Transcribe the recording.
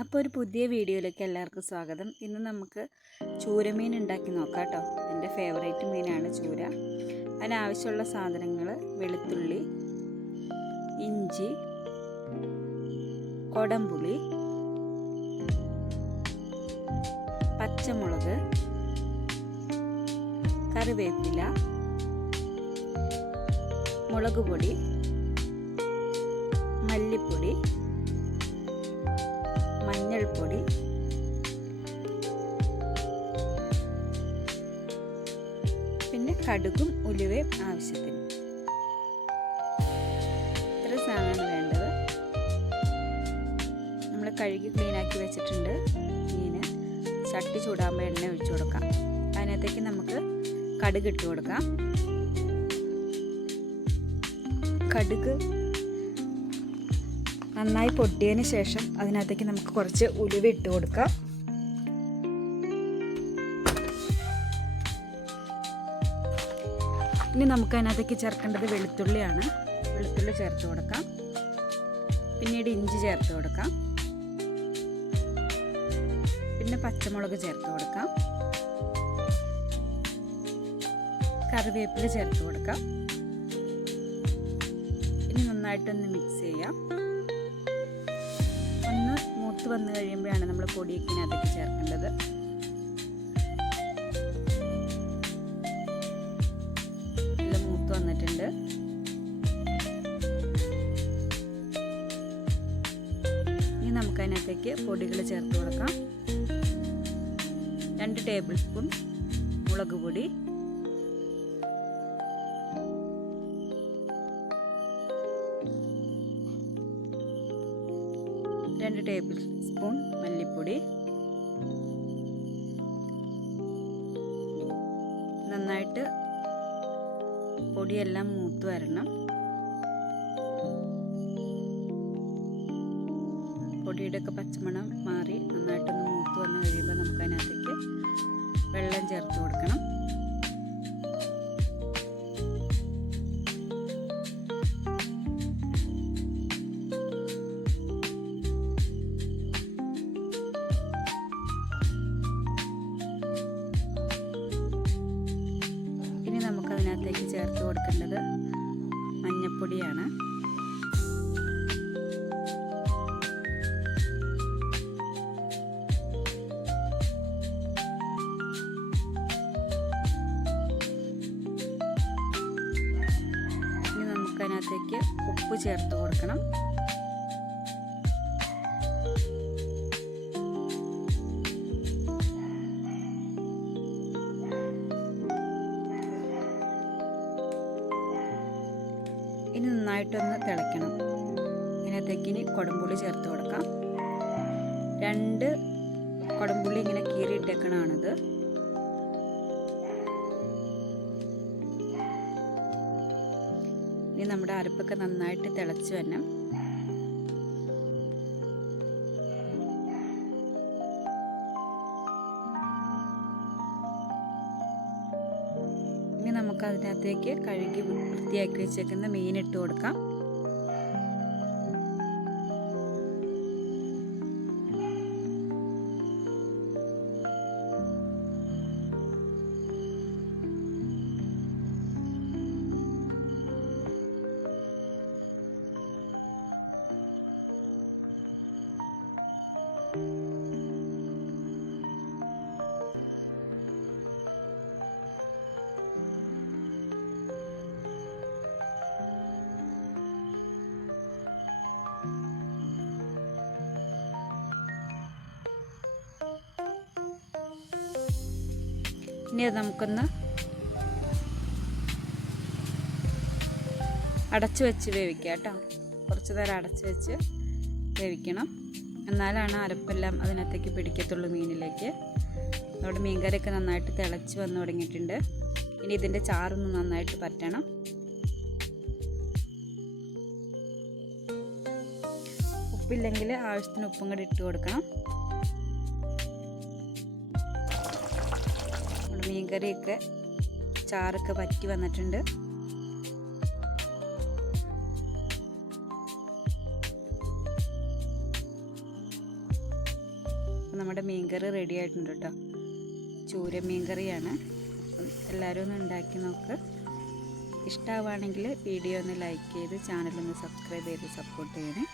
അപ്പോൾ ഒരു പുതിയ വീഡിയോയിലേക്ക് എല്ലാവർക്കും സ്വാഗതം. ഇന്ന് നമുക്ക് ചൂരമീൻ ഉണ്ടാക്കി നോക്കാം കേട്ടോ. എൻ്റെ ഫേവറേറ്റ് മീനാണ് ചൂര. അതിനാവശ്യമുള്ള സാധനങ്ങൾ: വെളുത്തുള്ളി, ഇഞ്ചി, കൊടംപുളി, പച്ചമുളക്, കറിവേപ്പില, മുളക് പൊടി, മല്ലിപ്പൊടി, മഞ്ഞൾപ്പൊടി, പിന്നെ കടുകും ഉലുവയും ആവശ്യത്തിന്. ഇത്ര സാധനമാണ് വേണ്ടത്. നമ്മൾ കഴുകി ക്ലീനാക്കി വെച്ചിട്ടുണ്ട് മീന്. ചട്ടി ചൂടാകുമ്പോൾ എണ്ണ ഒഴിച്ചു കൊടുക്കാം. അതിനകത്തേക്ക് നമുക്ക് കടുക് ഇട്ട് കൊടുക്കാം. കടുക് നന്നായി പൊട്ടിയതിന് ശേഷം അതിനകത്തേക്ക് നമുക്ക് കുറച്ച് ഉലുവ ഇട്ട് കൊടുക്കാം. ഇനി നമുക്ക് അതിനകത്തേക്ക് ചേർക്കേണ്ടത് വെളുത്തുള്ളിയാണ്. വെളുത്തുള്ളി ചേർത്ത് കൊടുക്കാം. പിന്നീട് ഇഞ്ചി ചേർത്ത് കൊടുക്കാം. പിന്നെ പച്ചമുളക് ചേർത്ത് കൊടുക്കാം. കറിവേപ്പില ചേർത്ത് കൊടുക്കാം. ഇനി നന്നായിട്ടൊന്ന് മിക്സ് ചെയ്യാം. ഒന്ന് മൂത്ത് വന്നു കഴിയുമ്പോഴാണ് നമ്മൾ പൊടിയൊക്കെ അതിലേക്ക് ചേർക്കേണ്ടത്. എല്ലാം മൂത്ത് വന്നിട്ടുണ്ട്. ഇനി നമുക്ക് അതിനകത്തേക്ക് പൊടികൾ ചേർത്ത് കൊടുക്കാം. 2 ടേബിൾ സ്പൂൺ മുളക് പൊടി, 2 ടേബിൾ സ്പൂൺ മല്ലിപ്പൊടി. നന്നായിട്ട് പൊടിയെല്ലാം മൂത്ത് വരണം. പൊടിയുടെ ഒക്കെ പച്ചമണം മാറി നന്നായിട്ടൊന്ന് മൂത്ത് വന്ന് കഴിയുമ്പോൾ നമുക്ക് അതിനകത്തേക്ക് വെള്ളം ചേർത്ത് കൊടുക്കണം. അതിനകത്തേക്ക് ചേർത്ത് കൊടുക്കേണ്ടത് മഞ്ഞൾപ്പൊടിയാണ്. ഇനി നമുക്ക് അതിനകത്തേക്ക് ഉപ്പ് ചേർത്ത് കൊടുക്കണം. ഇനി നന്നായിട്ടൊന്ന് തിളയ്ക്കണം. അതിനകത്തേക്ക് ഇനി കൊടംപുളി ചേർത്ത് കൊടുക്കാം. 2 കൊടംപുളി ഇങ്ങനെ കീറിയിട്ടേക്കണാണിത്. ഇനി നമ്മുടെ അരപ്പൊക്കെ നന്നായിട്ട് തിളച്ച് വരണം. ഇനി നമുക്ക് അതിനകത്തേക്ക് കഴുകി വൃത്തിയാക്കി വെച്ചേക്കുന്ന മീൻ ഇട്ട് കൊടുക്കാം. ഇനി അത് നമുക്കൊന്ന് അടച്ചു വെച്ച് വേവിക്കാം കേട്ടോ. കുറച്ച് നേരം അടച്ചു വെച്ച് വേവിക്കണം. എന്നാലാണ് അരപ്പെല്ലാം അതിനകത്തേക്ക് പിടിക്കത്തുള്ളൂ മീനിലേക്ക്. നമ്മുടെ മീൻകറിയൊക്കെ നന്നായിട്ട് തിളച്ച് വന്ന് തുടങ്ങിയിട്ടുണ്ട്. ഇനി ഇതിൻ്റെ ചാറൊന്ന് നന്നായിട്ട് പറ്റണം. ഉപ്പില്ലെങ്കിൽ ആവശ്യത്തിന് ഉപ്പും കൂടി ഇട്ട് കൊടുക്കണം. മീൻകറിയൊക്കെ ചാറൊക്കെ വറ്റി വന്നിട്ടുണ്ട്. അപ്പോൾ നമ്മുടെ മീൻകറി റെഡി ആയിട്ടുണ്ട് കേട്ടോ. ചൂര മീൻകറിയാണ്. എല്ലാവരും ഒന്ന് ഉണ്ടാക്കി നോക്ക്. ഇഷ്ടമാവുകയാണെങ്കിൽ വീഡിയോ ഒന്ന് ലൈക്ക് ചെയ്ത് ചാനലൊന്ന് സബ്സ്ക്രൈബ് ചെയ്ത് സപ്പോർട്ട് ചെയ്യണേ.